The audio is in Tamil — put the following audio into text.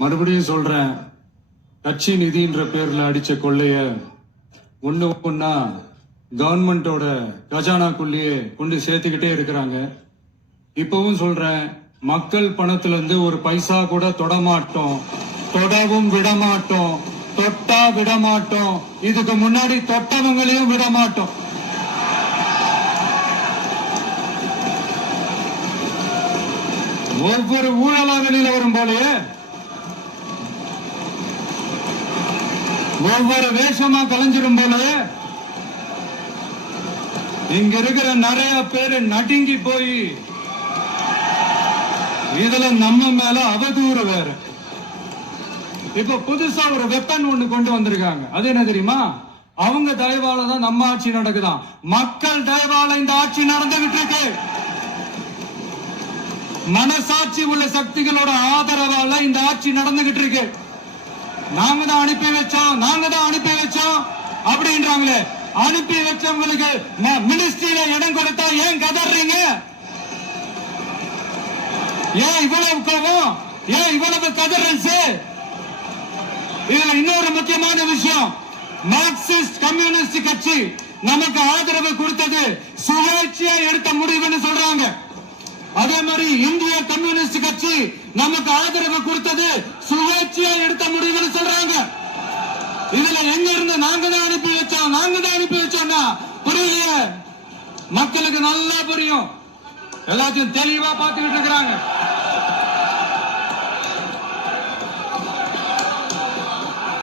மறுபடியும் சொல்றேன், கட்சி நிதின்ற பேர்ல அடிச்ச கொள்ளைய ஒண்ணா கவர்மெண்டோட கஜானாக்குள்ளேயே கொண்டு சேர்த்துக்கிட்டே இருக்கிறாங்க. இப்பவும் சொல்றேன், மக்கள் பணத்துல இருந்து ஒரு பைசா கூட தொடமாட்டோம், தொடவும் விடமாட்டோம், தொட்டா விடமாட்டோம், இதுக்கு முன்னாடி தொட்டவங்களையும் விடமாட்டோம். ஒவ்வொரு ஊழலா வெளியில வரும் போலயே ஒவ்வொரு வேஷமா கலைஞ்சிரும் போலயே இங்க இருக்கிற நிறைய பேரு நடுங்கி போய் இதுல நம்ம மேல அவதூறு வேற. இப்ப புதுசா ஒரு வெப்பன் ஒண்ணு கொண்டு வந்திருக்காங்க. அது என்ன தெரியுமா? அவங்க தயவால தான் நம்ம ஆட்சி நடக்குதான். மக்கள் தயவால இந்த ஆட்சி நடந்துகிட்டு இருக்கு. மனசாட்சி உள்ள சக்திகளோட ஆதரவால இந்த ஆட்சி நடந்துகிட்டு இருக்கு. நாங்க தான் அனுப்பி வச்சோம் அப்படின்றாங்களே. அனுப்பி வச்சவங்களுக்கு மினிஸ்ட்ரியில இடம் கொடுத்தா ஏன் கதறீங்க? ஏன் இவ்வளவு கோபம்? ஏன் இவ்வளவு கதறல்ஸ்? இதுல இன்னொரு முக்கியமான விஷயம், மார்க்சிஸ்ட் கம்யூனிஸ்ட் கட்சி நமக்கு ஆதரவு கொடுத்தது சுயேட்சையா எடுத்த முடிவுன்னு சொல்றாங்க. அதே மாதிரி இந்திய கம்யூனிஸ்ட் கட்சி நமக்கு ஆதரவு கொடுத்தது சுயேட்சையா எடுத்த முடிவுன்னு சொல்றாங்க. இதுல எங்க இருந்து நாங்க தான் அனுப்பி வச்சோம்னா புரியலையே. மக்களுக்கு நல்லா புரியும், எல்லாத்தையும் தெளிவா பார்த்துக்கிட்டு இருக்கிறாங்க.